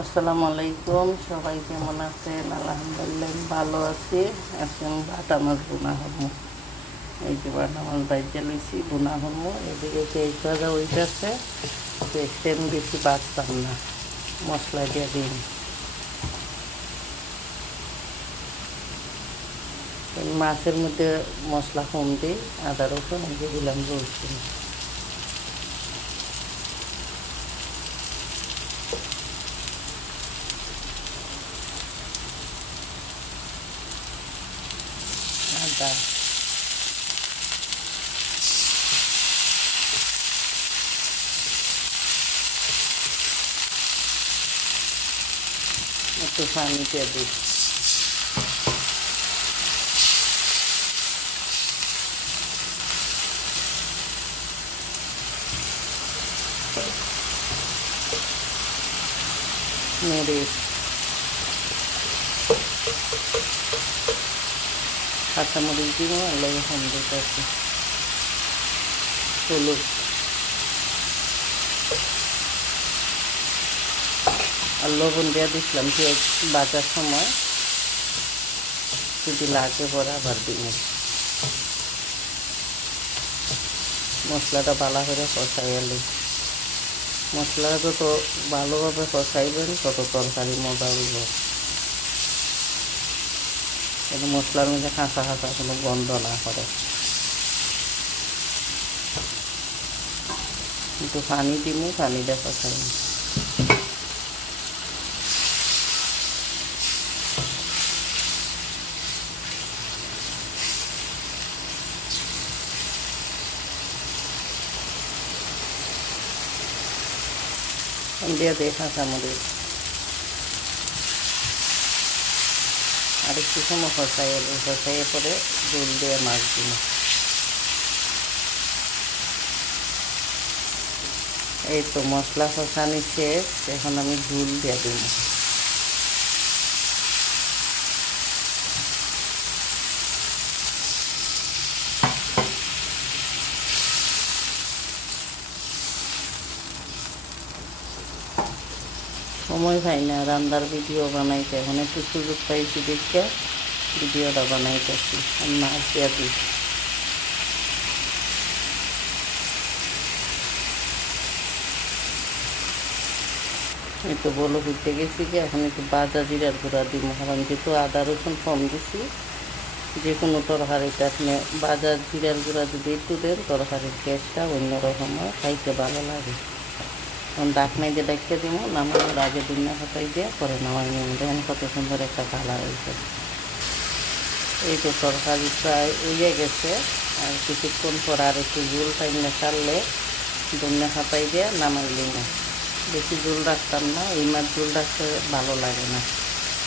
আসসালামু আলাইকুম, সবাই কেমন আছেন? আলহামদুলিল্লাহ আমি ভালো আছি। আজকে আমি বাটা মাছ বোনা হবো। এই যে বাটা মাছ বাইজা লইছি, বোনা হবো। এদিকে পেঁয়াজ ভাজা ওইটাছে, পেঁয়াজটা আমি বেশি বাটতাম না, মশলা দিয়ে দিন। মাছের মধ্যে মশলা কম দিই, আদা রসুন এই যে দিলাম রসুন। আদা, একটু পানি দিয়ে দিই। মরিচ, কাঁচামরিচ দিব, আর লবণ দিতেছি, হলুদ আর লবণ দিয়ে দিচ্ছিলাম পেঁয়াজ বাজার সময়, যদি লাগে পরে আবার দিব। মশলাটা ভালো করে কষাইয়ালি, মশলাটা যত ভালোভাবে কষাইবেন তত তরকারি মজা হইব। কিন্তু মশলার মধ্যে কাঁচা কাঁচা কোনো গন্ধ না করে। একটু পানি দিব, পানিটা কষাই। দিয়ে দিয়ে কাঁচামরিচ আর একটু সময় কষাইয়ে পরে জল দিয়ে মাছ দিব। এই তো মশলা কষানি শেষ, এখন আমি ঝুল দিয়ে দিব। সময় পাই না রান্নার ভিডিও বানাইতে, এখন একটু সুযোগ পাইছি দেখে ভিডিওটা বানাইতেছি। আর মাছ দিয়ে দিই। এই তো বলো ঘুরতে গেছি কি, এখন একটু বাজা জিরার গুঁড়া দিব, কারণ যেহেতু আদা রসুন কম দিছি, যে কোনো তরকারিতে আপনি বাজা জিরার গুঁড়া যদি একটু দেন তরকারির গ্যাসটা অন্যরকম হয়, খাইতে ভালো লাগে। এখন ডাকনাই দিয়ে ডাকতে দিব, নামানোর আগে দুনিয়া খাতাই দিয়ে পরে নামাই নিয়ে দেখেন কত সুন্দর একটা কালার হয়েছে। এই তো তরকারি প্রায় উড়ে গেছে, আর কিছুক্ষণ পর আর একটু ঝোল টাইমে ছাড়লে ধনিয়া খাতাই দিয়ে নামাই নিব। বেশি ঝোল রাখতাম না, এই মাছ ঝোল রাখতে ভালো লাগে না।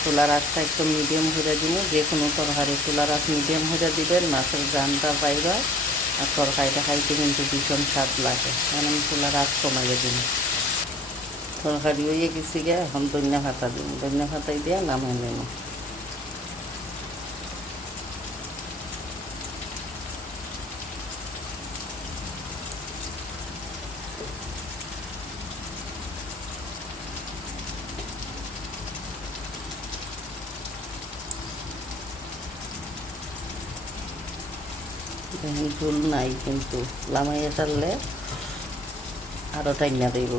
চুলার আঁচটা একটু মিডিয়াম হয়ে দিব, যে কোনো তরকারি চুলার আঁচ মিডিয়াম হয়ে দিবেন, মাছের গানটা বাইরে আর তরকারিটা খাইতে কিন্তু ভীষণ স্বাদ লাগে। কারণ আমি চুলার আঁচ কমাইয়ে দিন। তরকারি হয়ে গেছি গিয়ে, এখন ধনিয়া পাতা দিব, ধনিয়া পাতাই দিয়ে নামাই নেব। দেখেন ঝোল নাই, কিন্তু লামাইয়া চাললে আরও টাইনা দেব।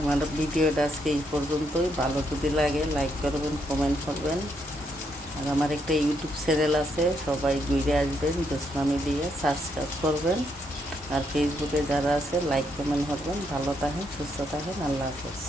আমার ভিডিওটা আজকে এই পর্যন্তই। ভালো যদি লাগে লাইক করবেন, কমেন্ট করবেন। আর আমার একটা ইউটিউব চ্যানেল আছে, সবাই ঘুরে আসবেন, জোসনা মিডিয়া সাবস্ক্রাইব করবেন। আর ফেসবুকে যারা আছে লাইক কমেন্ট করবেন। ভালো থাকেন, সুস্থ থাকেন, আল্লাহ হাফেজ।